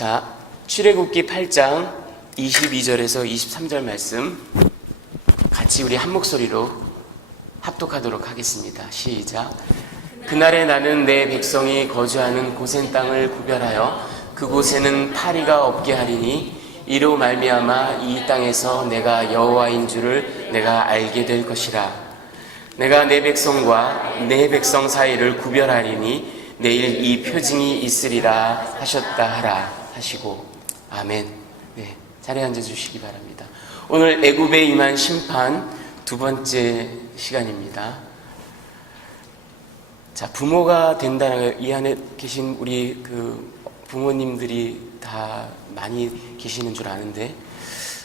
자, 출애굽기 8장 22절에서 23절 말씀 같이 우리 한 목소리로 합독하도록 하겠습니다. 시작. 그날에 나는 내 백성이 거주하는 고센 땅을 구별하여 그곳에는 파리가 없게 하리니 이로 말미암아 이 땅에서 내가 여호와인 줄을 내가 알게 될 것이라. 내가 내 백성과 내 백성 사이를 구별하리니 내일 이 표징이 있으리라 하셨다 하라 하시고. 아멘. 네, 자리에 앉아주시기 바랍니다. 오늘 애굽에 임한 심판 두 번째 시간입니다. 자, 부모가 된다는 이 안에 계신 우리 부모님들이 다 많이 계시는 줄 아는데,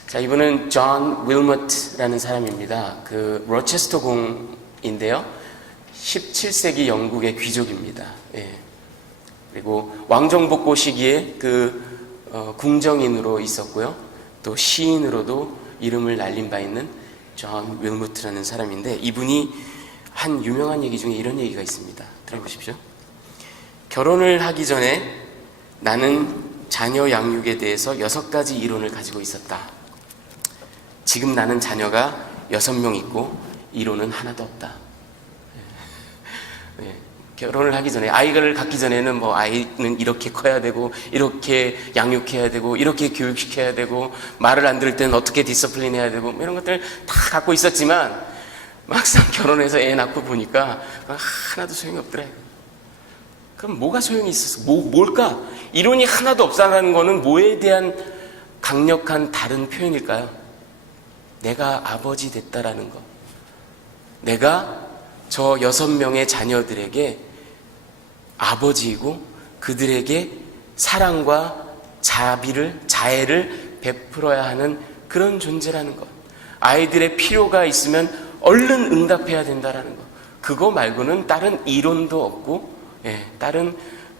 자, 이분은 존 윌머트라는 사람입니다. 로체스터 공인데요. 17세기 영국의 귀족입니다. 예. 그리고 왕정복고 시기에 궁정인으로 있었고요. 또 시인으로도 이름을 날린 바 있는 존 윌머트라는 사람인데, 이분이 한 유명한 얘기 중에 이런 얘기가 있습니다. 들어보십시오. 결혼을 하기 전에 나는 자녀 양육에 대해서 6가지 이론을 가지고 있었다. 지금 나는 자녀가 6명 있고 이론은 하나도 없다. 네. 결혼을 하기 전에, 아이를 갖기 전에는 아이는 이렇게 커야 되고 이렇게 양육해야 되고 이렇게 교육시켜야 되고 말을 안 들을 때는 어떻게 디서플린 해야 되고 이런 것들 다 갖고 있었지만 막상 결혼해서 애 낳고 보니까 하나도 소용이 없더라. 그럼 뭐가 소용이 있었어? 뭘까? 이론이 하나도 없다는 거는 뭐에 대한 강력한 다른 표현일까요? 내가 아버지 됐다라는 거. 내가 저 6명의 자녀들에게 아버지이고 그들에게 사랑과 자애를 베풀어야 하는 그런 존재라는 것. 아이들의 필요가 있으면 얼른 응답해야 된다라는 것. 그거 말고는 다른 이론도 없고, 다른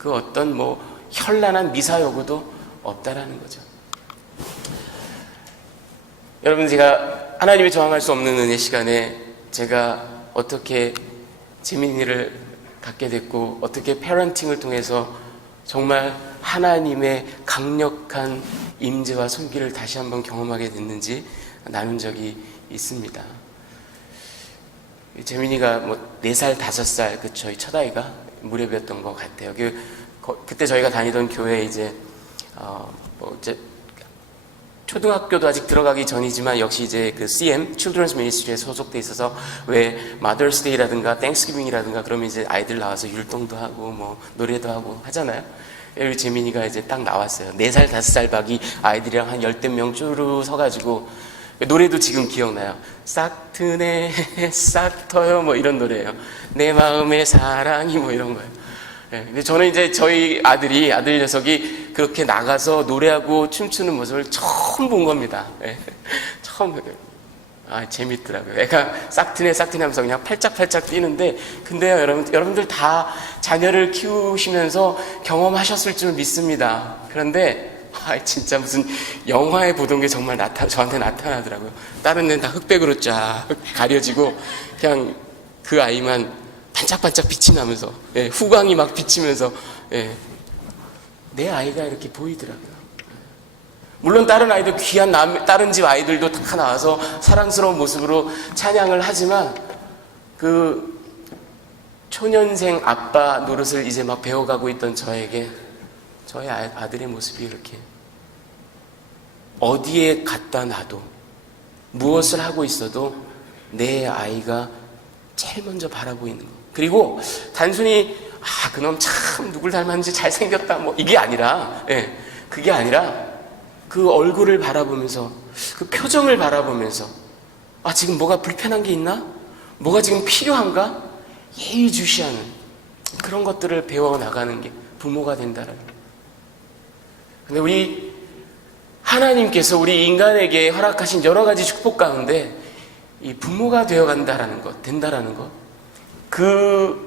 어떤 현란한 미사여구도 없다라는 거죠. 여러분, 제가 하나님이 저항할 수 없는 은혜 시간에 제가 어떻게 재민이를 갖게 됐고 어떻게 패런팅을 통해서 정말 하나님의 강력한 임재와 손길을 다시 한번 경험하게 됐는지 나눈 적이 있습니다. 재민이가 4살, 5살 저희 첫아이가 무렵이었던 것 같아요. 그때 저희가 다니던 교회에 이제 초등학교도 아직 들어가기 전이지만 역시 이제 CM, Children's Ministry에 소속돼 있어서 왜 Mother's Day라든가 Thanksgiving이라든가 그러면 이제 아이들 나와서 율동도 하고 노래도 하고 하잖아요. 우리 재민이가 이제 딱 나왔어요. 4살, 5살 박이 아이들이랑 한 10명 쭈루 서가지고 노래도 지금 기억나요. 싹 트네, 싹 터요, 이런 노래예요. 내 마음의 사랑이 이런 거예요. 근데 저는 이제 저희 아들 녀석이 그렇게 나가서 노래하고 춤추는 모습을 처음 본 겁니다. 처음. 재밌더라고요. 애가 싹트네 하면서 그냥 팔짝팔짝 뛰는데, 근데요, 여러분들 다 자녀를 키우시면서 경험하셨을 줄 믿습니다. 그런데 진짜 무슨 영화에 보던 게 정말 저한테 나타나더라고요. 다른 데는 다 흑백으로 쫙 가려지고 그냥 그 아이만 반짝반짝 빛이 나면서, 후광이 막 비치면서, 내 아이가 이렇게 보이더라고요. 물론 다른 아이들, 귀한 다른 집 아이들도 다 나와서 사랑스러운 모습으로 찬양을 하지만 초년생 아빠 노릇을 이제 막 배워가고 있던 저에게 저의 아들의 모습이 이렇게 어디에 갖다 놔도 무엇을 하고 있어도 내 아이가 제일 먼저 바라보고 있는 거. 그리고 단순히 그놈 참 누굴 닮았는지 잘생겼다 이게 아니라, 그게 아니라 그 얼굴을 바라보면서 그 표정을 바라보면서 지금 뭐가 불편한 게 있나? 뭐가 지금 필요한가? 예의주시하는 그런 것들을 배워나가는 게 부모가 된다는 거예요. 근데 우리 하나님께서 우리 인간에게 허락하신 여러 가지 축복 가운데 이 부모가 되어간다라는 것, 된다라는 것, 그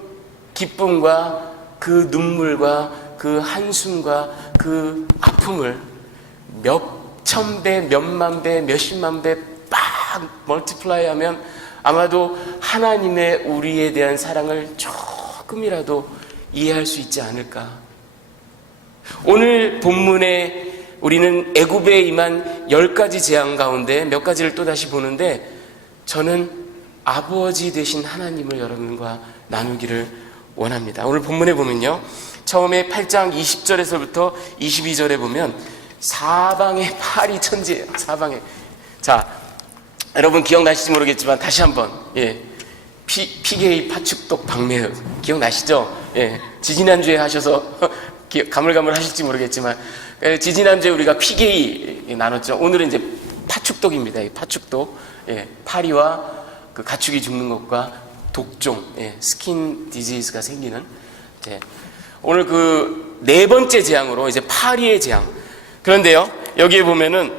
기쁨과 그 눈물과 그 한숨과 그 아픔을 몇 천 배, 몇만 배, 몇십만 배 빡 멀티플라이 하면 아마도 하나님의 우리에 대한 사랑을 조금이라도 이해할 수 있지 않을까. 오늘 본문에 우리는 애굽에 임한 10가지 재앙 가운데 몇 가지를 또다시 보는데, 저는 아버지 되신 하나님을 여러분과 나누기를 원합니다. 오늘 본문에 보면요, 처음에 8장 20절에서부터 22절에 보면 사방에 팔이 천지예요. 사방에. 자, 여러분 기억나실지 모르겠지만 다시 한번, PK 파축독 박매흑 기억나시죠? 지지난주에 하셔서 가물가물 하실지 모르겠지만, 지지난주에 우리가 PK 나눴죠. 오늘은 이제 파축독입니다. 파축독. 파리와 그 가축이 죽는 것과 독종, 스킨 디지즈가 생기는, 오늘 그 네 번째 재앙으로 이제 파리의 재앙. 그런데요, 여기에 보면은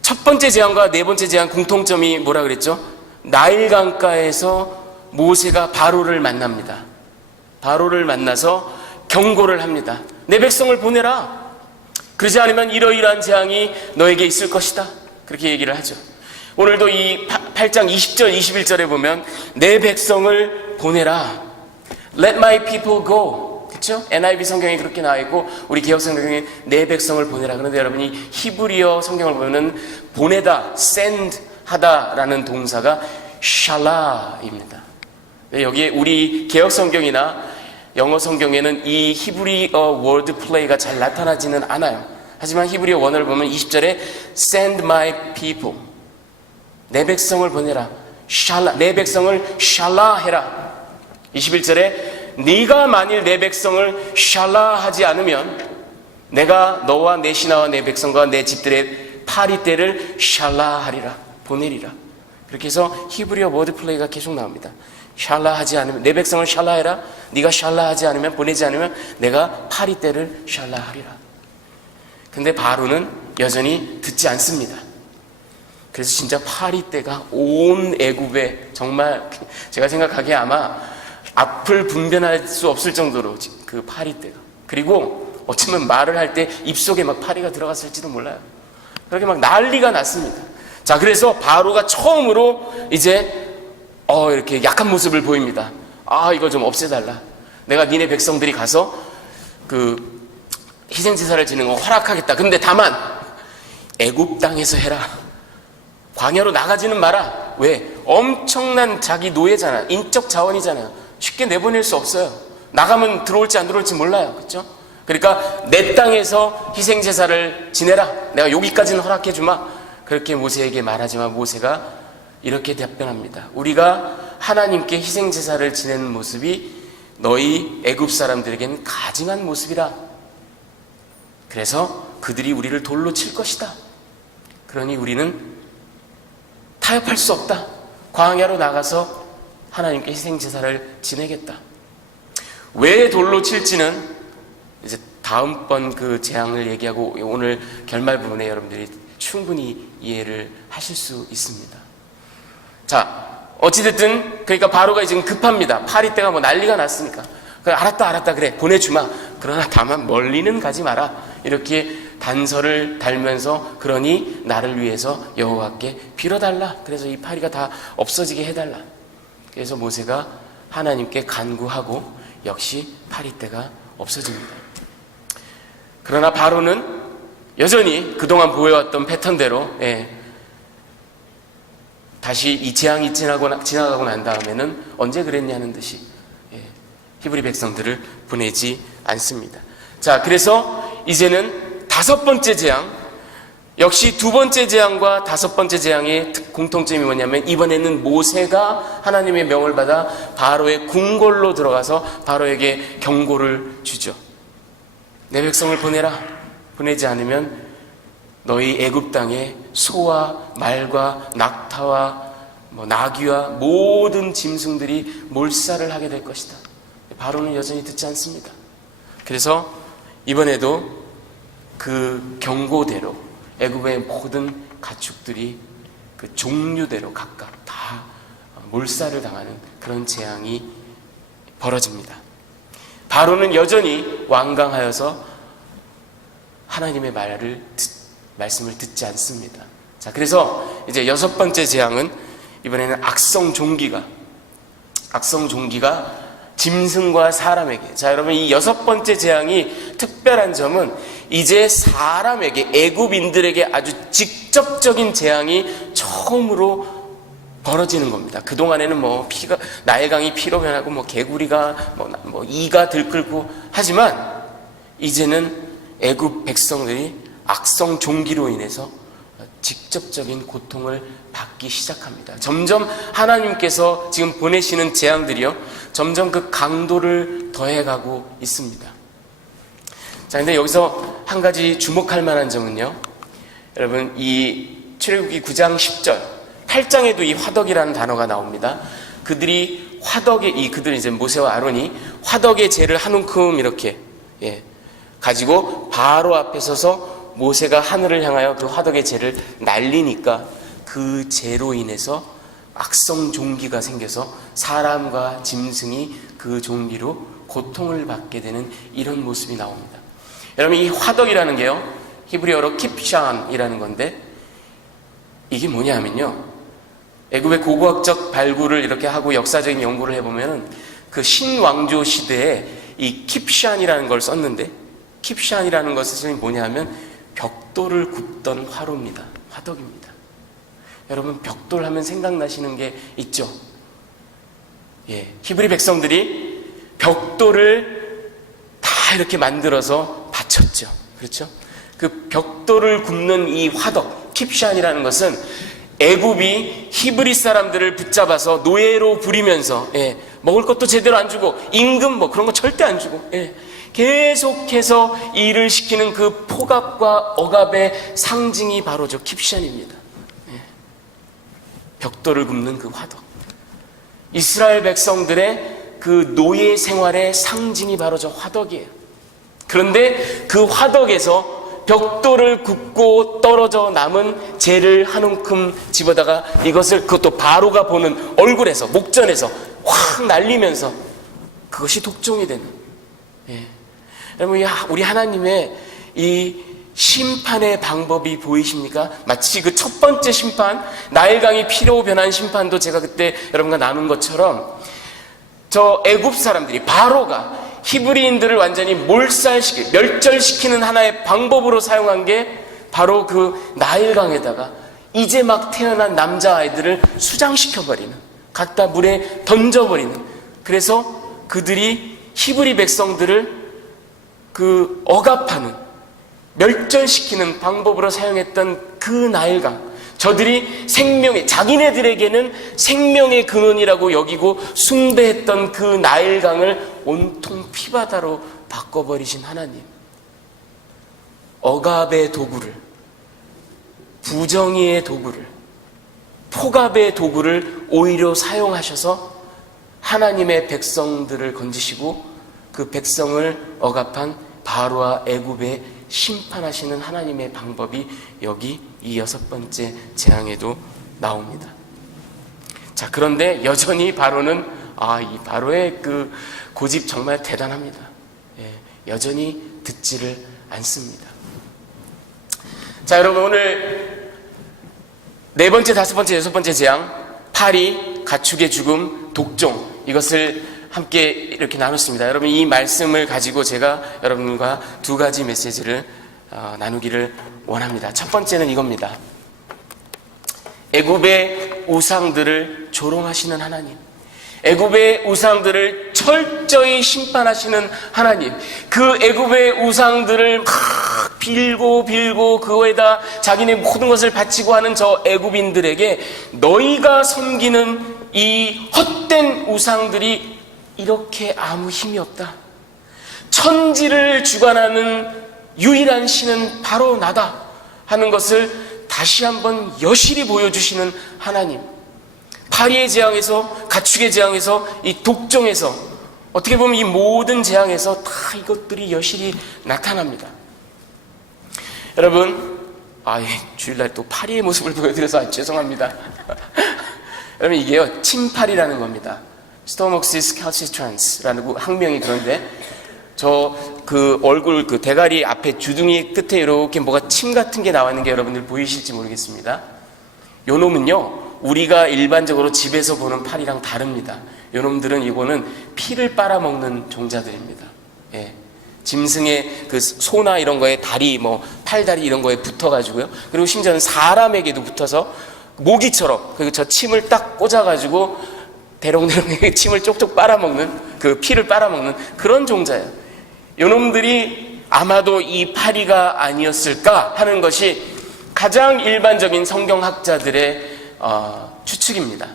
첫 번째 재앙과 네 번째 재앙 공통점이 뭐라 그랬죠? 나일 강가에서 모세가 바로를 만납니다. 바로를 만나서 경고를 합니다. 내 백성을 보내라. 그러지 않으면 이러이러한 재앙이 너에게 있을 것이다. 그렇게 얘기를 하죠. 오늘도 이 8장 20절 21절에 보면 내 백성을 보내라. Let my people go. 그렇죠? NIV 성경에 그렇게 나와 있고 우리 개혁 성경에 내 백성을 보내라. 그런데 여러분이 히브리어 성경을 보면은 보내다, send 하다라는 동사가 샬라입니다. 여기에 우리 개혁 성경이나 영어 성경에는 이 히브리어 워드 플레이가 잘 나타나지는 않아요. 하지만 히브리어 원어를 보면 20절에 send my people, 내 백성을 보내라. 샬라, 내 백성을 샬라 해라. 21절에 네가 만일 내 백성을 샬라 하지 않으면 내가 너와 내 신하와 내 백성과 내 집들의 파리떼를 샬라 하리라. 보내리라. 그렇게 해서 히브리어 워드 플레이가 계속 나옵니다. 샬라 하지 않으면, 내 백성을 샬라 해라. 네가 샬라 하지 않으면, 보내지 않으면 내가 파리떼를 샬라 하리라. 근데 바로는 여전히 듣지 않습니다. 그래서 진짜 파리떼가 온 애굽에, 정말 제가 생각하기에 아마 앞을 분변할 수 없을 정도로 그 파리떼가, 그리고 어쩌면 말을 할 때 입속에 막 파리가 들어갔을지도 몰라요. 그렇게 막 난리가 났습니다. 자, 그래서 바로가 처음으로 이제 이렇게 약한 모습을 보입니다. 이거 좀 없애달라. 내가 니네 백성들이 가서 그 희생제사를 지는 거 허락하겠다. 근데 다만 애굽 땅에서 해라. 광야로 나가지는 마라. 왜? 엄청난 자기 노예잖아. 인적 자원이잖아요. 쉽게 내보낼 수 없어요. 나가면 들어올지 안 들어올지 몰라요. 그렇죠? 그러니까 내 땅에서 희생제사를 지내라. 내가 여기까지는 허락해 주마. 그렇게 모세에게 말하지만 모세가 이렇게 답변합니다. 우리가 하나님께 희생제사를 지내는 모습이 너희 애굽 사람들에게는 가증한 모습이라. 그래서 그들이 우리를 돌로 칠 것이다. 그러니 우리는 타협할 수 없다. 광야로 나가서 하나님께 희생제사를 지내겠다. 왜 돌로 칠지는 이제 다음번 그 재앙을 얘기하고 오늘 결말 부분에 여러분들이 충분히 이해를 하실 수 있습니다. 자, 어찌됐든 그러니까 바로가 지금 급합니다. 파리떼가 뭐 난리가 났으니까. 그래, 알았다 그래 보내주마. 그러나 다만 멀리는 가지 마라. 이렇게 단서를 달면서 그러니 나를 위해서 여호와께 빌어달라. 그래서 이 파리가 다 없어지게 해달라. 그래서 모세가 하나님께 간구하고 역시 파리떼가 없어집니다. 그러나 바로는 여전히 그동안 보여왔던 패턴대로 다시 이 재앙이 지나가고 난 다음에는 언제 그랬냐는 듯이 히브리 백성들을 보내지 않습니다. 자, 그래서 이제는 다섯 번째 재앙, 역시 두 번째 재앙과 다섯 번째 재앙의 공통점이 뭐냐면 이번에는 모세가 하나님의 명을 받아 바로의 궁궐로 들어가서 바로에게 경고를 주죠. 내 백성을 보내라. 보내지 않으면 너희 애굽 땅에 소와 말과 낙타와 나귀와 모든 짐승들이 몰살을 하게 될 것이다. 바로는 여전히 듣지 않습니다. 그래서 이번에도 그 경고대로 애굽의 모든 가축들이 그 종류대로 각각 다 몰살을 당하는 그런 재앙이 벌어집니다. 바로는 여전히 완강하여서 하나님의 말씀을 듣지 않습니다. 자, 그래서 이제 여섯 번째 재앙은 이번에는 악성 종기가 짐승과 사람에게. 자, 여러분 이 여섯 번째 재앙이 특별한 점은 이제 사람에게, 애굽인들에게 아주 직접적인 재앙이 처음으로 벌어지는 겁니다. 그동안에는 뭐 나일강이 피로 변하고 뭐 개구리가 뭐 이가 들끓고 하지만 이제는 애굽 백성들이 악성 종기로 인해서 직접적인 고통을 받기 시작합니다. 점점 하나님께서 지금 보내시는 재앙들이요, 점점 그 강도를 더해가고 있습니다. 자, 근데 여기서 한 가지 주목할 만한 점은요, 여러분, 이 출애굽기 9장 10절, 8장에도 이 화덕이라는 단어가 나옵니다. 그들이 이제 모세와 아론이 화덕의 재를 한 움큼 이렇게 가지고 바로 앞에 서서 모세가 하늘을 향하여 그 화덕의 재를 날리니까 그 재로 인해서 악성 종기가 생겨서 사람과 짐승이 그 종기로 고통을 받게 되는 이런 모습이 나옵니다. 여러분, 이 화덕이라는 게요, 히브리어로 킵샨이라는 건데, 이게 뭐냐 하면요, 애굽의 고고학적 발굴을 이렇게 하고 역사적인 연구를 해보면은 그 신왕조 시대에 이 킵샨이라는 걸 썼는데, 킵샨이라는 것은 뭐냐 하면 벽돌을 굽던 화로입니다. 화덕입니다. 여러분, 벽돌 하면 생각나시는 게 있죠? 히브리 백성들이 벽돌을 다 이렇게 만들어서 바쳤죠. 그렇죠? 그 벽돌을 굽는 이 화덕, 킵샨이라는 것은 애굽이 히브리 사람들을 붙잡아서 노예로 부리면서 먹을 것도 제대로 안 주고 임금 뭐 그런 거 절대 안 주고 계속해서 일을 시키는 그 폭압과 억압의 상징이 바로 저 킵샨입니다. 벽돌을 굽는 그 화덕, 이스라엘 백성들의 그 노예 생활의 상징이 바로 저 화덕이에요. 그런데 그 화덕에서 벽돌을 굽고 떨어져 남은 재를 한 움큼 집어다가 이것을, 그것도 바로가 보는 얼굴에서, 목전에서 확 날리면서 그것이 독종이 되는. 여러분, 우리 하나님의 이 심판의 방법이 보이십니까? 마치 그 첫 번째 심판, 나일강이 피로 변한 심판도 제가 그때 여러분과 나눈 것처럼 저 애굽 사람들이, 바로가 히브리인들을 완전히 멸절시키는 하나의 방법으로 사용한 게 바로 그 나일강에다가 이제 막 태어난 남자아이들을 수장시켜버리는, 갖다 물에 던져버리는, 그래서 그들이 히브리 백성들을 그 억압하는, 멸절시키는 방법으로 사용했던 그 나일강, 저들이 자기네들에게는 생명의 근원이라고 여기고 숭배했던 그 나일강을 온통 피바다로 바꿔버리신 하나님, 억압의 도구를, 부정의의 도구를, 폭압의 도구를 오히려 사용하셔서 하나님의 백성들을 건지시고 그 백성을 억압한 바로와 애굽에 심판하시는 하나님의 방법이 여기 이 6번째 재앙에도 나옵니다. 자, 그런데 여전히 바로는, 이 바로의 그 고집 정말 대단합니다. 여전히 듣지를 않습니다. 자, 여러분, 오늘 4번째, 5번째, 6번째 재앙, 파리, 가축의 죽음, 독종, 이것을 함께 이렇게 나눴습니다. 여러분, 이 말씀을 가지고 제가 여러분과 2가지 메시지를 나누기를 원합니다. 첫 번째는 이겁니다. 애굽의 우상들을 조롱하시는 하나님, 애굽의 우상들을 철저히 심판하시는 하나님, 그 애굽의 우상들을 막 빌고 그거에다 자기네 모든 것을 바치고 하는 저 애굽인들에게 너희가 섬기는 이 헛된 우상들이 이렇게 아무 힘이 없다. 천지를 주관하는 유일한 신은 바로 나다 하는 것을 다시 한번 여실히 보여주시는 하나님, 파리의 재앙에서, 가축의 재앙에서, 이 독종에서, 어떻게 보면 이 모든 재앙에서 다 이것들이 여실히 나타납니다. 여러분, 주일날 또 파리의 모습을 보여드려서 죄송합니다. 여러분, 이게요, 침파리라는 겁니다. 스토목시스 칼시트란스라는 학명이 그런데, 그 얼굴, 그 대가리 앞에 주둥이 끝에 이렇게 뭐가 침 같은 게 나와 있는 게 여러분들 보이실지 모르겠습니다. 요 놈은요, 우리가 일반적으로 집에서 보는 파리랑 다릅니다. 요 놈들은 이거는 피를 빨아먹는 종자들입니다. 짐승의 그 소나 이런 거에 다리, 뭐 팔다리 이런 거에 붙어가지고요. 그리고 심지어는 사람에게도 붙어서 모기처럼 그리고 저 침을 딱 꽂아가지고 대롱대롱 침을 쪽쪽 빨아먹는, 그 피를 빨아먹는 그런 종자예요. 요놈들이 아마도 이 파리가 아니었을까 하는 것이 가장 일반적인 성경학자들의 추측입니다.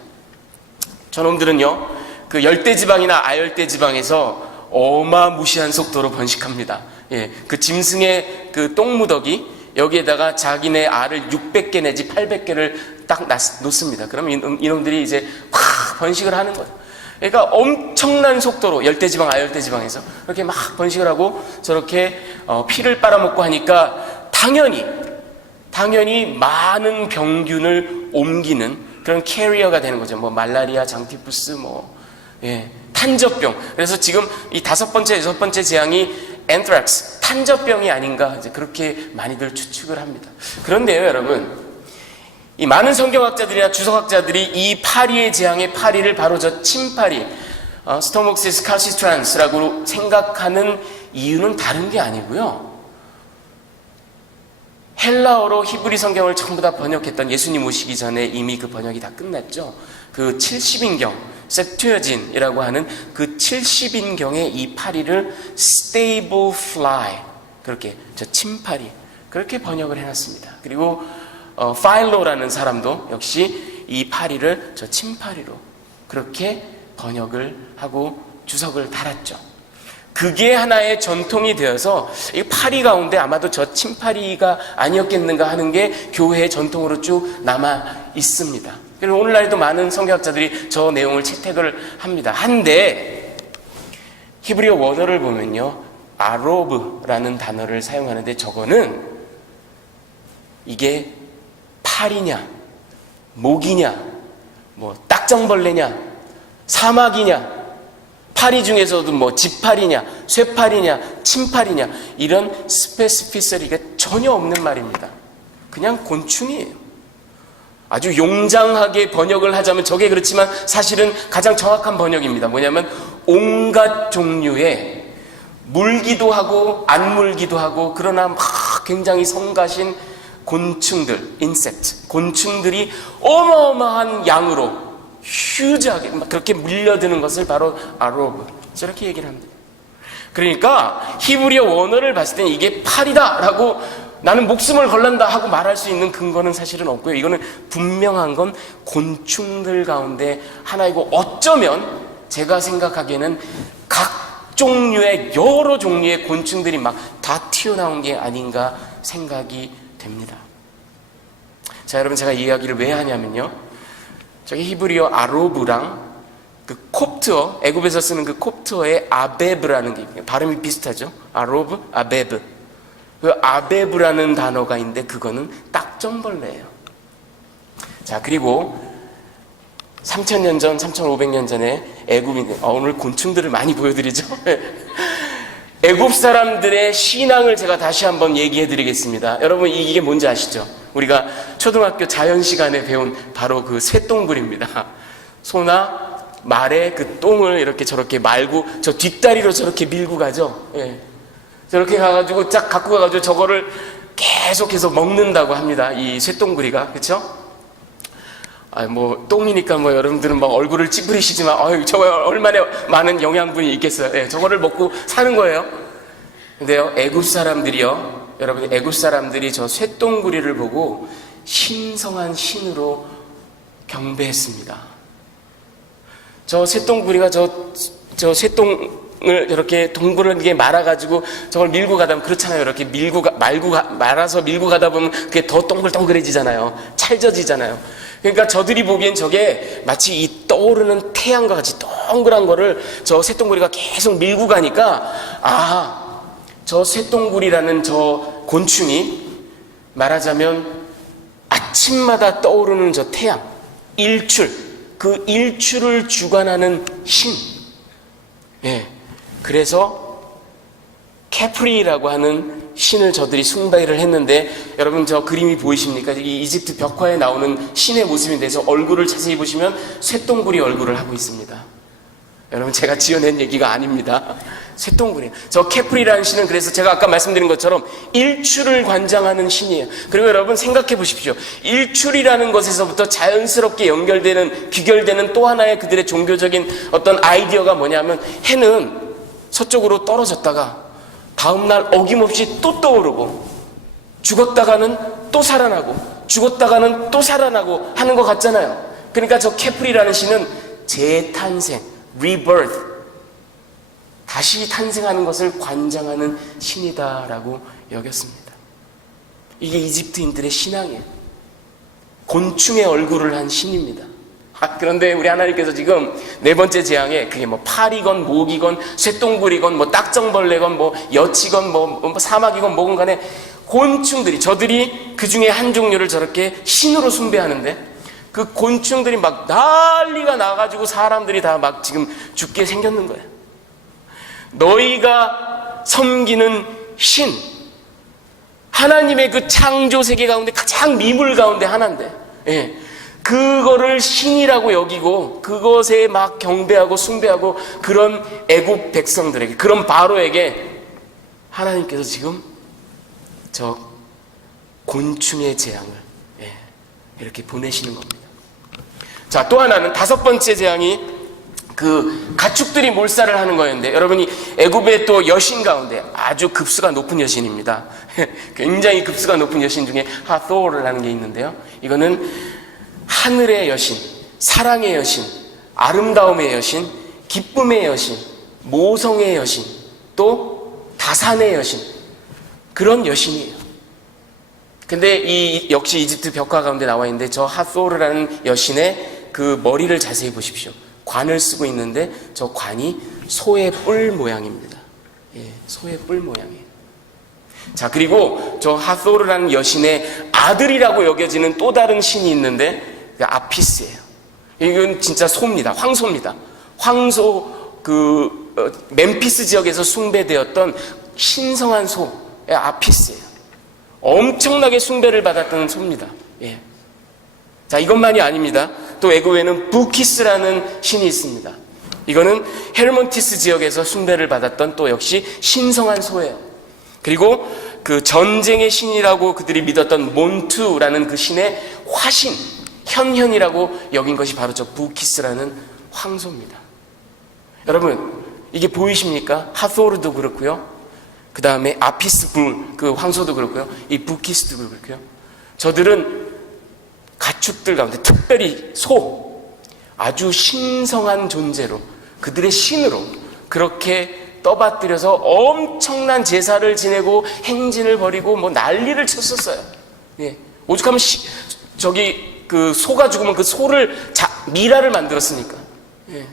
저놈들은요, 그 열대지방이나 아열대지방에서 어마무시한 속도로 번식합니다. 예, 그 짐승의 그 똥무더기 여기에다가 자기네 알을 600개 내지 800개를 딱 놓습니다. 그럼 이놈들이 이제 확 번식을 하는 거예요. 그러니까 엄청난 속도로 열대지방, 아열대지방에서 그렇게 막 번식을 하고 저렇게 피를 빨아먹고 하니까 당연히 많은 병균을 옮기는 그런 캐리어가 되는 거죠. 뭐 말라리아, 장티푸스, 탄저병. 그래서 지금 이 5번째, 6번째 재앙이 엔트락스, 탄저병이 아닌가 이제 그렇게 많이들 추측을 합니다. 그런데요, 여러분, 이 많은 성경학자들이나 주석학자들이 이 파리의 재앙의 파리를 바로 저 침파리, 스토목시스 칼시트란스라고 생각하는 이유는 다른 게 아니고요. 헬라어로 히브리 성경을 전부 다 번역했던, 예수님 오시기 전에 이미 그 번역이 다 끝났죠. 그 70인경, septuagin이라고 하는 그 70인경의 이 파리를 stable fly, 그렇게 저 침파리, 그렇게 번역을 해놨습니다. 그리고 파일로라는 사람도 역시 이 파리를 저 침파리로 그렇게 번역을 하고 주석을 달았죠. 그게 하나의 전통이 되어서 이 파리 가운데 아마도 저 침파리가 아니었겠는가 하는 게 교회의 전통으로 쭉 남아 있습니다. 그리고 오늘날에도 많은 성경학자들이 저 내용을 채택을 합니다. 한데 히브리어 원어를 보면요, 아로브라는 단어를 사용하는데 저거는 이게 파리냐, 모기냐, 뭐 딱정벌레냐, 사마귀냐, 파리 중에서도 뭐 지파리냐, 쇠파리냐, 침파리냐, 이런 스페시피시티가 전혀 없는 말입니다. 그냥 곤충이에요. 아주 용장하게 번역을 하자면 저게 그렇지만 사실은 가장 정확한 번역입니다. 뭐냐면 온갖 종류의 물기도 하고 안 물기도 하고 그러나 막 굉장히 성가신 곤충들, 인섹트, 곤충들이 어마어마한 양으로 휴지하게 그렇게 밀려드는 것을 바로 아로브, 저렇게 얘기를 합니다. 그러니까 히브리어 원어를 봤을 때는 이게 파리다라고 나는 목숨을 걸란다 하고 말할 수 있는 근거는 사실은 없고요. 이거는 분명한 건 곤충들 가운데 하나이고, 어쩌면 제가 생각하기에는 각 종류의 여러 종류의 곤충들이 막 다 튀어나온 게 아닌가 생각이 됩니다. 자, 여러분, 제가 이 이야기를 왜 하냐면요, 저기 히브리어 아로브랑 그 콥트어, 애굽에서 쓰는 그 콥트어의 아베브라는 게 있어요. 발음이 비슷하죠. 아로브, 아베브. 그 아베브라는 단어가 있는데 그거는 딱정벌레예요. 자, 그리고 3000년 전, 3500년 전에 애굽인, 오늘 곤충들을 많이 보여드리죠. 애굽 사람들의 신앙을 제가 다시 한번 얘기해 드리겠습니다. 여러분, 이게 뭔지 아시죠? 우리가 초등학교 자연 시간에 배운 바로 그 쇠똥굴입니다. 소나 말의 그 똥을 이렇게 저렇게 말고 저 뒷다리로 저렇게 밀고 가죠. 예. 저렇게 가가지고 쫙 갖고 가가지고 저거를 계속해서 먹는다고 합니다. 이 쇠똥구리가. 그쵸? 똥이니까 여러분들은 막 얼굴을 찌푸리시지만, 저거 얼마나 많은 영양분이 있겠어요. 예, 저거를 먹고 사는 거예요. 근데요, 애굽 사람들이요, 여러분, 애굽 사람들이 저 쇠똥구리를 보고 신성한 신으로 경배했습니다. 저 쇠똥구리가 저 쇠똥을 이렇게 동그랗게 말아가지고 저걸 밀고 가다 보면 그렇잖아요. 이렇게 말아서 밀고 가다 보면 그게 더 동글동글해지잖아요. 찰져지잖아요. 그러니까 저들이 보기엔 저게 마치 이 떠오르는 태양과 같이 동그란 거를 저 쇠똥구리가 계속 밀고 가니까, 저 쇠똥구리라는 저 곤충이 말하자면 아침마다 떠오르는 저 태양, 일출, 그 일출을 주관하는 신. 예. 그래서 케프리라고 하는 신을 저들이 숭배를 했는데, 여러분 저 그림이 보이십니까? 이 이집트 벽화에 나오는 신의 모습인데, 저 얼굴을 자세히 보시면 쇠똥구리 얼굴을 하고 있습니다. 여러분 제가 지어낸 얘기가 아닙니다. 쇠똥구리예요. 저 케프리라는 신은 그래서 제가 아까 말씀드린 것처럼 일출을 관장하는 신이에요. 그리고 여러분 생각해 보십시오. 일출이라는 것에서부터 자연스럽게 연결되는 귀결되는 또 하나의 그들의 종교적인 어떤 아이디어가 뭐냐면 해는 서쪽으로 떨어졌다가 다음날 어김없이 또 떠오르고 죽었다가는 또 살아나고 죽었다가는 또 살아나고 하는 것 같잖아요. 그러니까 저 케프리라는 신은 재탄생, rebirth, 다시 탄생하는 것을 관장하는 신이다라고 여겼습니다. 이게 이집트인들의 신앙이에요. 곤충의 얼굴을 한 신입니다. 그런데 우리 하나님께서 지금 네 번째 재앙에 그게 뭐 파리건 모기건 쇠똥구리건 뭐 딱정벌레건 뭐 여치건 뭐 사막이건 뭐건 간에 곤충들이, 저들이 그 중에 한 종류를 저렇게 신으로 숭배하는데 그 곤충들이 막 난리가 나가지고 사람들이 다 막 지금 죽게 생겼는 거예요. 너희가 섬기는 신, 하나님의 그 창조 세계 가운데 가장 미물 가운데 하나인데, 예, 그거를 신이라고 여기고 그것에 막 경배하고 숭배하고 그런 애굽 백성들에게, 그런 바로에게 하나님께서 지금 저 곤충의 재앙을, 예, 이렇게 보내시는 겁니다. 자, 또 하나는 다섯 번째 재앙이 그 가축들이 몰살을 하는 거였는데, 여러분이 애굽의 또 여신 가운데 아주 급수가 높은 여신입니다. 굉장히 급수가 높은 여신 중에 하토르라는 게 있는데요. 이거는 하늘의 여신, 사랑의 여신, 아름다움의 여신, 기쁨의 여신, 모성의 여신, 또 다산의 여신, 그런 여신이에요. 근데 이 역시 이집트 벽화 가운데 나와 있는데 저 하토르라는 여신의 그 머리를 자세히 보십시오. 관을 쓰고 있는데 저 관이 소의 뿔 모양입니다. 예, 소의 뿔 모양이에요. 자, 그리고 저 하토르라는 여신의 아들이라고 여겨지는 또 다른 신이 있는데 그 아피스예요. 이건 진짜 소입니다. 황소입니다. 황소, 멤피스 지역에서 숭배되었던 신성한 소의 아피스예요. 엄청나게 숭배를 받았던 소입니다. 예. 자, 이것만이 아닙니다. 또 애굽에는 부키스라는 신이 있습니다. 이거는 헬몬티스 지역에서 숭배를 받았던 또 역시 신성한 소예요. 그리고 그 전쟁의 신이라고 그들이 믿었던 몬투라는 그 신의 화신, 현현이라고 여긴 것이 바로 저 부키스라는 황소입니다. 여러분, 이게 보이십니까? 하토르도 그렇고요. 그 다음에 아피스 그 황소도 그렇고요. 이 부키스도 그렇고요. 저들은 가축들 가운데 특별히 소, 아주 신성한 존재로 그들의 신으로 그렇게 떠받들여서 엄청난 제사를 지내고 행진을 벌이고 뭐 난리를 쳤었어요. 예. 오죽하면 저기 그 소가 죽으면 그 소를 미라를 만들었으니까. 예.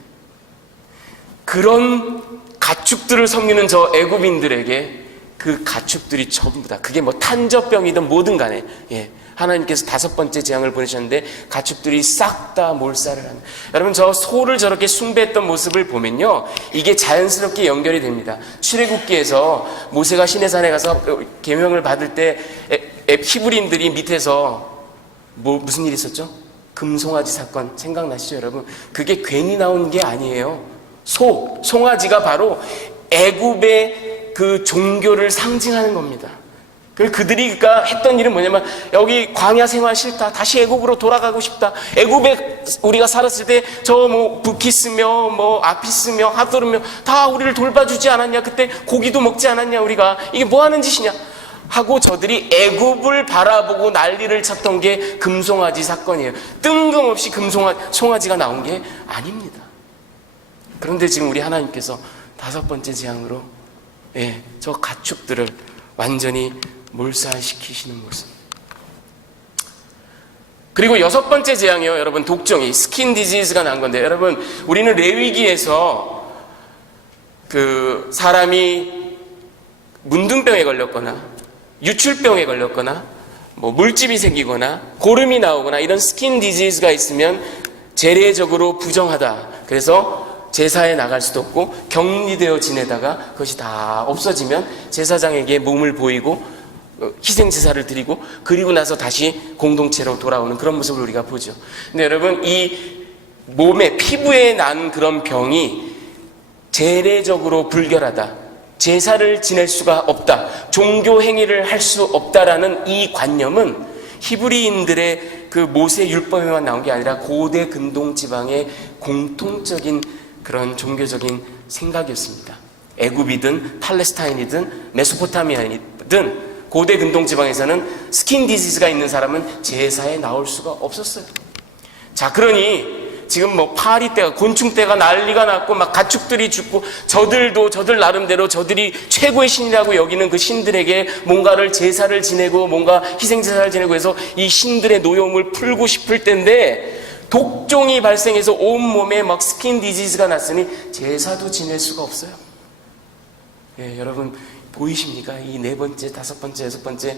그런 가축들을 섬기는 저 애굽인들에게 그 가축들이 전부 다, 그게 뭐 탄저병이든 뭐든 간에, 예, 하나님께서 다섯 번째 재앙을 보내셨는데 가축들이 싹 다 몰살을 하는. 여러분, 저 소를 저렇게 숭배했던 모습을 보면요, 이게 자연스럽게 연결이 됩니다. 출애굽기에서 모세가 시내산에 가서 계명을 받을 때 히브리인들이 밑에서 무슨 일이 있었죠? 금송아지 사건 생각나시죠, 여러분? 그게 괜히 나온 게 아니에요. 송아지가 바로 애굽의 그 종교를 상징하는 겁니다. 그들이 했던 일은 뭐냐면, 여기 광야 생활 싫다, 다시 애굽으로 돌아가고 싶다, 애굽에 우리가 살았을 때 저 뭐 부키스며 뭐 아피스며 하토르며 다 우리를 돌봐주지 않았냐, 그때 고기도 먹지 않았냐, 우리가 이게 뭐 하는 짓이냐 하고 저들이 애굽을 바라보고 난리를 쳤던 게 금송아지 사건이에요. 뜬금없이 송아지가 나온 게 아닙니다. 그런데 지금 우리 하나님께서 다섯 번째 재앙으로, 예, 저 가축들을 완전히 몰살시키시는 모습. 그리고 여섯 번째 재앙이요, 여러분, 독종이 스킨 디지즈가 난 건데, 여러분, 우리는 레위기에서 그 사람이 문둥병에 걸렸거나 유출병에 걸렸거나 뭐 물집이 생기거나 고름이 나오거나 이런 스킨 디지즈가 있으면 재래적으로 부정하다. 그래서 제사에 나갈 수도 없고 격리되어 지내다가 그것이 다 없어지면 제사장에게 몸을 보이고 희생 제사를 드리고 그리고 나서 다시 공동체로 돌아오는 그런 모습을 우리가 보죠. 근데 여러분, 이 몸에, 피부에 난 그런 병이 재래적으로 불결하다, 제사를 지낼 수가 없다, 종교 행위를 할 수 없다라는 이 관념은 히브리인들의 그 모세 율법에만 나온 게 아니라 고대 근동 지방의 공통적인 그런 종교적인 생각이었습니다. 애굽이든 팔레스타인이든 메소포타미아이든 고대 근동 지방에서는 스킨 디지즈가 있는 사람은 제사에 나올 수가 없었어요. 자, 그러니 지금 뭐 파리떼가, 곤충떼가 난리가 났고 막 가축들이 죽고 저들도 저들 나름대로 저들이 최고의 신이라고 여기는 그 신들에게 뭔가를 제사를 지내고 뭔가 희생제사를 지내고 해서 이 신들의 노여움을 풀고 싶을 때인데 독종이 발생해서 온몸에 막 스킨 디지즈가 났으니 제사도 지낼 수가 없어요. 예, 여러분 보이십니까? 이 네 번째, 다섯 번째, 여섯 번째,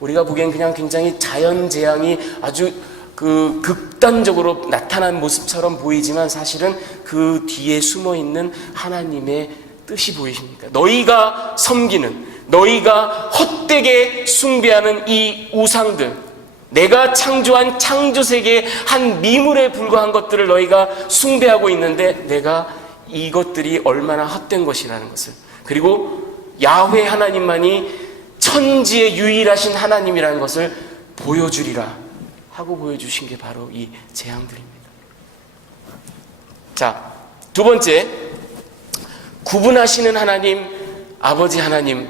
우리가 보기엔 그냥 굉장히 자연재앙이 아주 그 극단적으로 나타난 모습처럼 보이지만 사실은 그 뒤에 숨어있는 하나님의 뜻이 보이십니까? 너희가 섬기는, 너희가 헛되게 숭배하는 이 우상들, 내가 창조한 창조세계의 한 미물에 불과한 것들을 너희가 숭배하고 있는데 내가 이것들이 얼마나 헛된 것이라는 것을, 그리고 야훼 하나님만이 천지의 유일하신 하나님이라는 것을 보여주리라 하고 보여주신 게 바로 이 재앙들입니다. 자, 두 번째, 구분하시는 하나님, 아버지 하나님.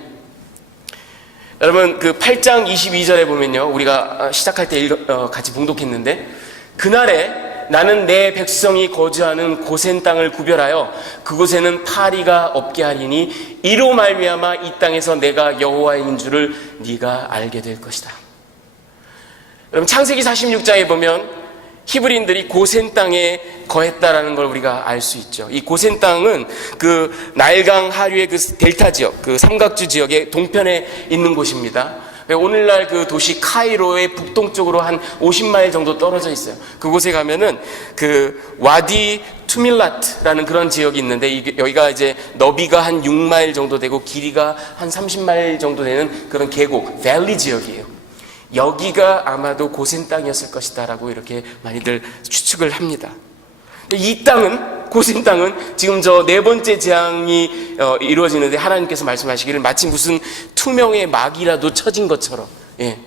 여러분 그 8장 22절에 보면요, 우리가 시작할 때 같이 봉독했는데, 그날에 나는 내 백성이 거주하는 고센 땅을 구별하여 그곳에는 파리가 없게 하리니 이로 말미암아 이 땅에서 내가 여호와인 줄을 네가 알게 될 것이다. 여러분 창세기 46장에 보면 히브리인들이 고센 땅에 거했다라는 걸 우리가 알 수 있죠. 이 고센 땅은 그 나일강 하류의 그 델타 지역, 그 삼각주 지역의 동편에 있는 곳입니다. 오늘날 그 도시 카이로의 북동쪽으로 한 50마일 정도 떨어져 있어요. 그곳에 가면은 그 와디 투밀라트라는 그런 지역이 있는데, 여기가 이제 너비가 한 6마일 정도 되고 길이가 한 30마일 정도 되는 그런 계곡, 밸리 지역이에요. 여기가 아마도 고센 땅이었을 것이다 라고 이렇게 많이들 추측을 합니다. 이 땅은, 고센 땅은 지금 저 네 번째 재앙이 이루어지는데 하나님께서 말씀하시기를 마치 무슨 투명의 막이라도 쳐진 것처럼, 예,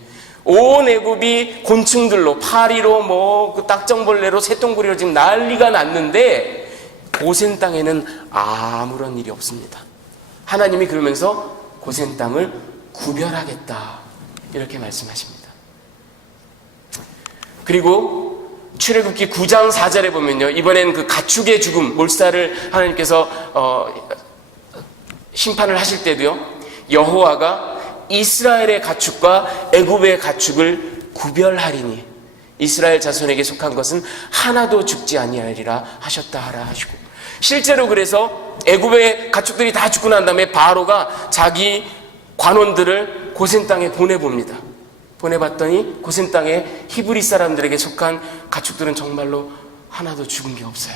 온 애굽이 곤충들로, 파리로, 뭐 그 딱정벌레로, 새똥구리로 지금 난리가 났는데 고센 땅에는 아무런 일이 없습니다. 하나님이 그러면서 고센 땅을 구별하겠다 이렇게 말씀하십니다. 그리고 출애굽기 9장 4절에 보면요, 이번엔 그 가축의 죽음, 몰살을 하나님께서 심판을 하실 때도요, 여호와가 이스라엘의 가축과 애굽의 가축을 구별하리니 이스라엘 자손에게 속한 것은 하나도 죽지 아니하리라 하셨다 하라 하시고, 실제로 그래서 애굽의 가축들이 다 죽고 난 다음에 바로가 자기 관원들을 고센 땅에 보내봅니다. 보내봤더니 고센 땅에 히브리 사람들에게 속한 가축들은 정말로 하나도 죽은 게 없어요.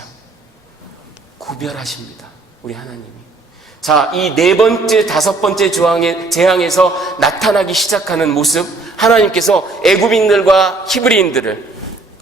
구별하십니다, 우리 하나님이. 자, 이 네 번째, 다섯 번째 재앙에서 나타나기 시작하는 모습, 하나님께서 애굽인들과 히브리인들을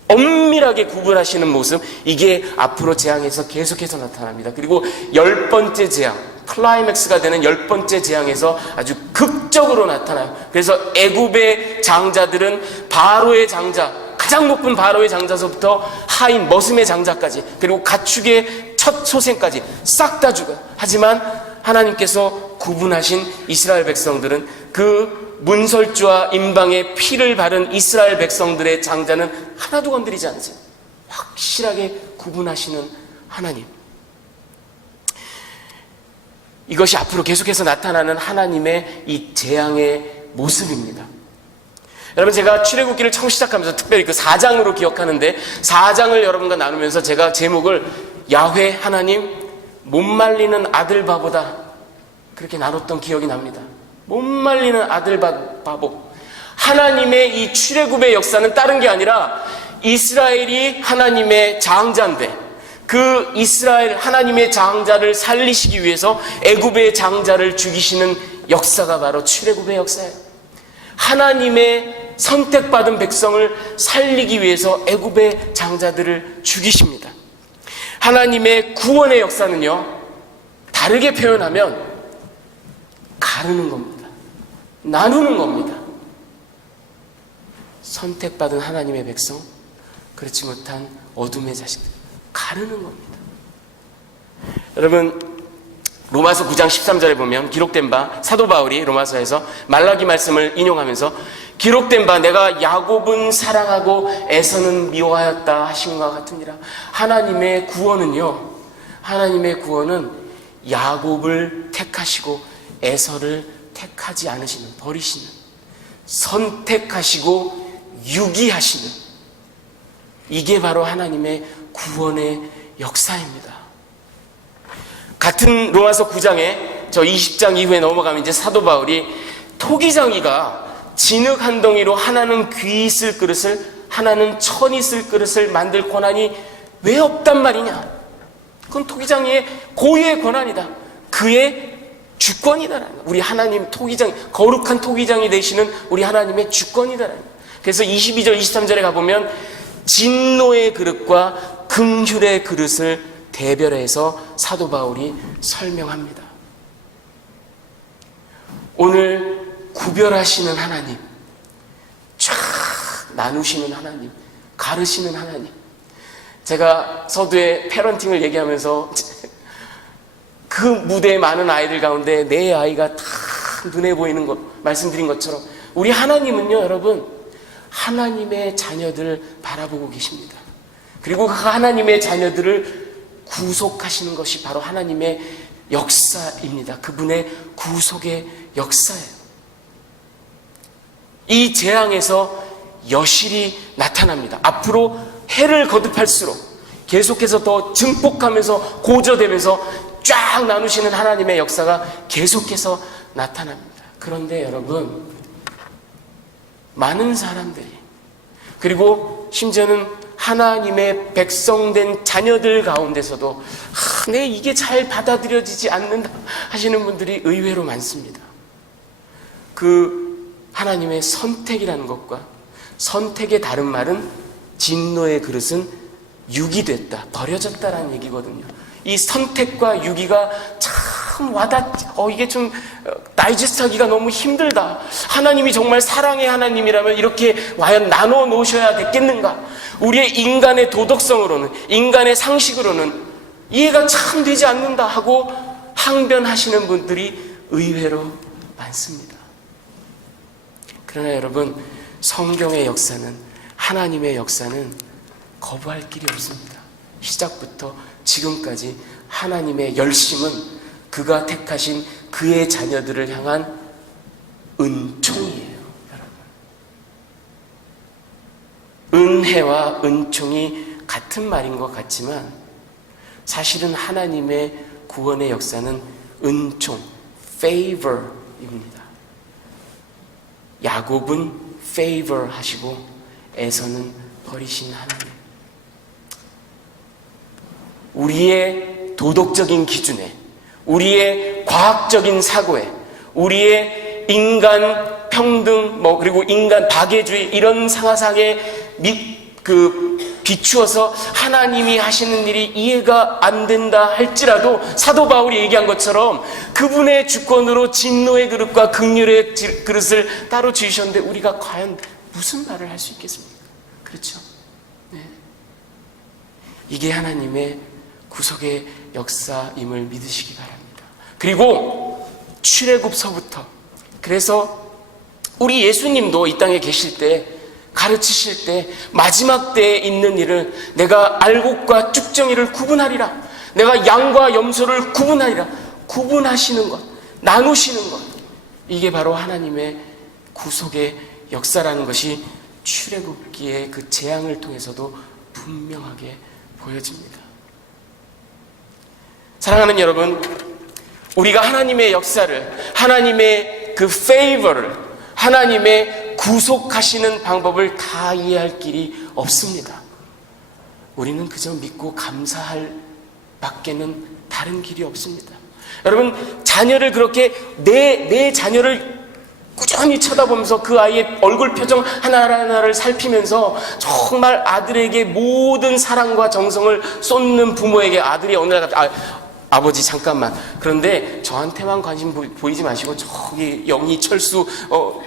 엄밀하게 구분하시는 모습, 이게 앞으로 재앙에서 계속해서 나타납니다. 그리고 10번째 재앙, 클라이맥스가 되는 10번째 재앙에서 아주 극적으로 나타나요. 그래서 애굽의 장자들은 바로의 장자, 가장 높은 바로의 장자서부터 하인 머슴의 장자까지, 그리고 가축의 첫 소생까지 싹 다 죽어요. 하지만 하나님께서 구분하신 이스라엘 백성들은, 그 문설주와 임방의 피를 바른 이스라엘 백성들의 장자는 하나도 건드리지 않으세요. 확실하게 구분하시는 하나님. 이것이 앞으로 계속해서 나타나는 하나님의 이 재앙의 모습입니다. 여러분, 제가 출애굽기를 처음 시작하면서 특별히 그 4장으로 기억하는데, 4장을 여러분과 나누면서 제가 제목을 야훼 하나님 못 말리는 아들 바보다 그렇게 나눴던 기억이 납니다. 못 말리는 아들 바보. 하나님의 이 출애굽의 역사는 다른 게 아니라 이스라엘이 하나님의 장자인데, 그 이스라엘 하나님의 장자를 살리시기 위해서 애굽의 장자를 죽이시는 역사가 바로 출애굽의 역사예요. 하나님의 선택받은 백성을 살리기 위해서 애굽의 장자들을 죽이십니다. 하나님의 구원의 역사는요, 다르게 표현하면 가르는 겁니다. 나누는 겁니다. 선택받은 하나님의 백성, 그렇지 못한 어둠의 자식들, 가르는 겁니다. 여러분, 로마서 9장 13절에 보면 기록된 바, 사도 바울이 로마서에서 말라기 말씀을 인용하면서 기록된 바 내가 야곱은 사랑하고 에서는 미워하였다 하심과 같으니라. 하나님의 구원은요, 하나님의 구원은 야곱을 택하시고 에서를 택하지 않으시는, 버리시는, 선택하시고 유기하시는, 이게 바로 하나님의 구원의 역사입니다. 같은 로마서 9장에 저 20장 이후에 넘어가면 이제 사도 바울이 토기장이가 진흙 한 덩이로 하나는 귀 쓸 그릇을, 하나는 천이 쓸 그릇을 만들 권한이 왜 없단 말이냐? 그건 토기장이의 고유의 권한이다. 그의 주권이다라는, 우리 하나님 토기장, 거룩한 토기장이 되시는 우리 하나님의 주권이다라는. 그래서 22절 23절에 가보면 진노의 그릇과 긍휼의 그릇을 대별해서 사도 바울이 설명합니다. 오늘 구별하시는 하나님, 쫙 나누시는 하나님, 가르시는 하나님. 제가 서두에 패런팅을 얘기하면서 그 무대에 많은 아이들 가운데 내 아이가 다 눈에 보이는 것, 말씀드린 것처럼 우리 하나님은요, 여러분, 하나님의 자녀들을 바라보고 계십니다. 그리고 그 하나님의 자녀들을 구속하시는 것이 바로 하나님의 역사입니다. 그분의 구속의 역사예요. 이 재앙에서 여실히 나타납니다. 앞으로 해를 거듭할수록 계속해서 더 증폭하면서 고조되면서 쫙 나누시는 하나님의 역사가 계속해서 나타납니다. 그런데 여러분, 많은 사람들이, 그리고 심지어는 하나님의 백성된 자녀들 가운데서도 내 이게 잘 받아들여지지 않는다 하시는 분들이 의외로 많습니다. 그 하나님의 선택이라는 것과, 선택의 다른 말은 진노의 그릇은 유기됐다, 버려졌다라는 얘기거든요. 이 선택과 유기가 참 이게 좀 다이제스트하기가 너무 힘들다. 하나님이 정말 사랑의 하나님이라면 이렇게 과연 나눠 놓으셔야 됐겠는가? 우리의 인간의 도덕성으로는, 인간의 상식으로는 이해가 참 되지 않는다 하고 항변하시는 분들이 의외로 많습니다. 그러나 여러분, 성경의 역사는, 하나님의 역사는 거부할 길이 없습니다. 시작부터 지금까지 하나님의 열심은 그가 택하신 그의 자녀들을 향한 은총이에요, 여러분. 은혜와 은총이 같은 말인 것 같지만 사실은 하나님의 구원의 역사는 은총, favor입니다. 야곱은 favor 하시고 에서는 버리신 하나님. 우리의 도덕적인 기준에, 우리의 과학적인 사고에, 우리의 인간 평등, 그리고 인간 박애주의, 이런 상하상에 비추어서 하나님이 하시는 일이 이해가 안 된다 할지라도 사도 바울이 얘기한 것처럼 그분의 주권으로 진노의 그릇과 긍휼의 그릇을 따로 지으셨는데 우리가 과연 무슨 말을 할 수 있겠습니까? 그렇죠? 네. 이게 하나님의 구속의 역사임을 믿으시기 바랍니다. 그리고 출애굽서부터, 그래서 우리 예수님도 이 땅에 계실 때, 가르치실 때 마지막 때에 있는 일을 내가 알곡과 쭉정이를 구분하리라, 내가 양과 염소를 구분하리라, 구분하시는 것, 나누시는 것, 이게 바로 하나님의 구속의 역사라는 것이 출애굽기의 그 재앙을 통해서도 분명하게 보여집니다. 사랑하는 여러분, 우리가 하나님의 역사를, 하나님의 그 favor를, 하나님의 구속하시는 방법을 다 이해할 길이 없습니다. 우리는 그저 믿고 감사할 밖에는 다른 길이 없습니다. 여러분, 자녀를 그렇게 내 자녀를 꾸준히 쳐다보면서 그 아이의 얼굴 표정 하나하나를 살피면서 정말 아들에게 모든 사랑과 정성을 쏟는 부모에게 아들이 어느 날 아버지 잠깐만. 그런데 저한테만 관심 보이지 마시고 저기 영희, 철수,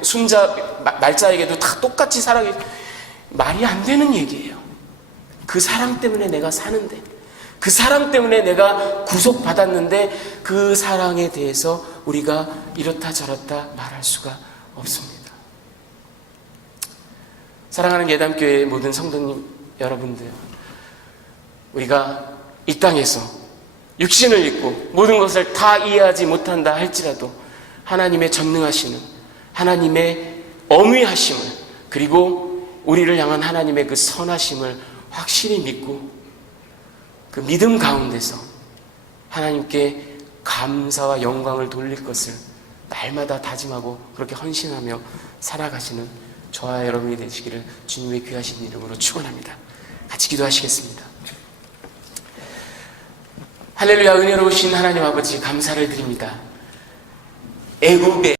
순자, 말자에게도 다 똑같이 사랑해. 말이 안 되는 얘기예요. 그 사랑 때문에 내가 사는데, 그 사랑 때문에 내가 구속받았는데 그 사랑에 대해서 우리가 이렇다 저렇다 말할 수가 없습니다. 사랑하는 예담교회의 모든 성도님 여러분들, 우리가 이 땅에서 육신을 입고 모든 것을 다 이해하지 못한다 할지라도 하나님의 전능하시는, 하나님의 엄위하심을, 그리고 우리를 향한 하나님의 그 선하심을 확실히 믿고 그 믿음 가운데서 하나님께 감사와 영광을 돌릴 것을 날마다 다짐하고 그렇게 헌신하며 살아가시는 저와 여러분이 되시기를 주님의 귀하신 이름으로 축원합니다. 같이 기도하시겠습니다. 할렐루야. 은혜로우신 하나님 아버지 감사를 드립니다. 애굽의